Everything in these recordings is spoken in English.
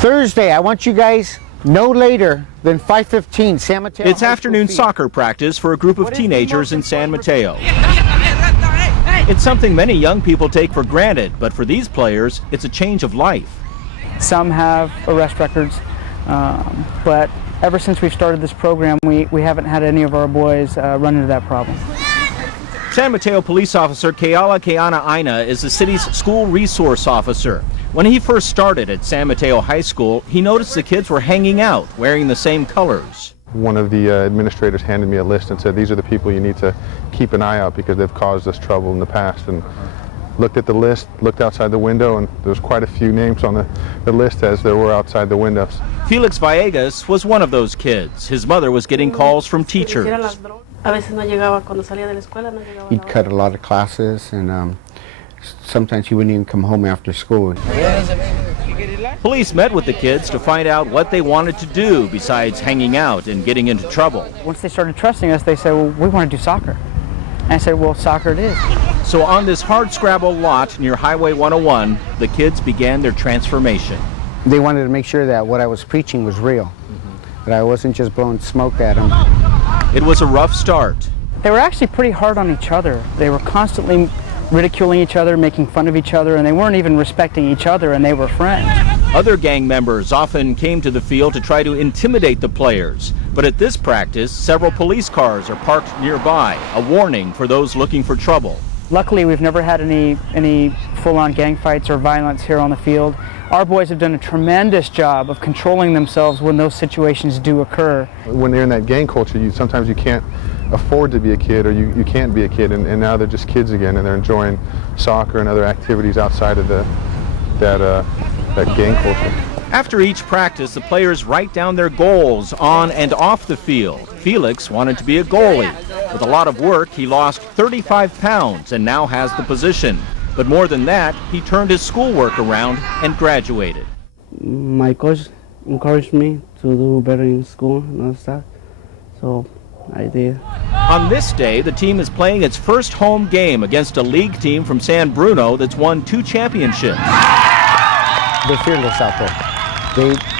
Thursday, I want you guys no later than 5:15, San Mateo. It's afternoon soccer practice for a group of teenagers in San Mateo. It's something many young people take for granted, but for these players, it's a change of life. Some have arrest records, but ever since we've started this program, we haven't had any of our boys run into that problem. San Mateo police officer Keala Keana Aina is the city's school resource officer. When he first started at San Mateo High School, he noticed the kids were hanging out, wearing the same colors. One of the administrators handed me a list and said, these are the people you need to keep an eye out because they've caused us trouble in the past. And looked at the list, looked outside the window, and there was quite a few names on the list as there were outside the windows. Felix Villegas was one of those kids. His mother was getting calls from teachers. He'd cut a lot of classes, and sometimes he wouldn't even come home after school. Police met with the kids to find out what they wanted to do besides hanging out and getting into trouble. Once they started trusting us, they said, well, we want to do soccer. And I said, well, soccer it is. So on this hardscrabble lot near Highway 101, the kids began their transformation. They wanted to make sure that what I was preaching was real, that I wasn't just blowing smoke at them. It was a rough start. They were actually pretty hard on each other. They were constantly ridiculing each other, making fun of each other, and they weren't even respecting each other, and they were friends. Other gang members often came to the field to try to intimidate the players. But at this practice, several police cars are parked nearby, a warning for those looking for trouble. Luckily, we've never had any full-on gang fights or violence here on the field. Our boys have done a tremendous job of controlling themselves when those situations do occur. When they're in that gang culture, sometimes you can't afford to be a kid, or you can't be a kid, and now they're just kids again, and they're enjoying soccer and other activities outside of that gang culture. After each practice, the players write down their goals on and off the field. Felix wanted to be a goalie. With a lot of work, he lost 35 pounds and now has the position. But more than that, he turned his schoolwork around and graduated. My coach encouraged me to do better in school and all stuff, so I did. On this day, the team is playing its first home game against a league team from San Bruno that's won 2 championships. They're fearless out there.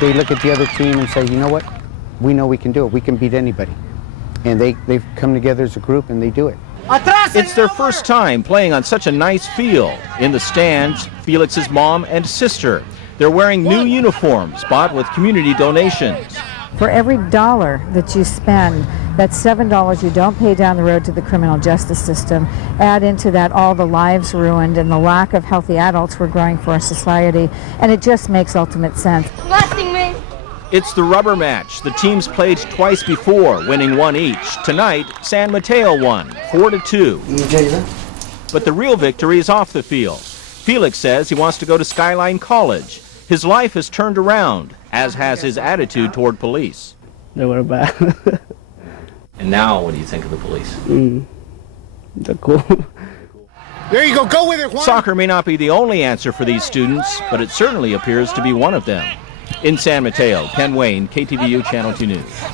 They look at the other team and say, you know what? We know we can do it. We can beat anybody. And they've come together as a group and they do it. It's their first time playing on such a nice field. In the stands, Felix's mom and sister. They're wearing new uniforms bought with community donations. For every dollar that you spend, that's $7 you don't pay down the road to the criminal justice system. Add into that all the lives ruined and the lack of healthy adults we're growing for our society, and it just makes ultimate sense. Blessing me. It's the rubber match. The teams played twice before, winning 1 each. Tonight, San Mateo won, 4-2. But the real victory is off the field. Felix says he wants to go to Skyline College. His life has turned around, as has his attitude toward police. They were bad. And now, what do you think of the police? They're cool. There you go with it, Juan. Soccer may not be the only answer for these students, but it certainly appears to be one of them. In San Mateo, Ken Wayne, KTVU Channel 2 News.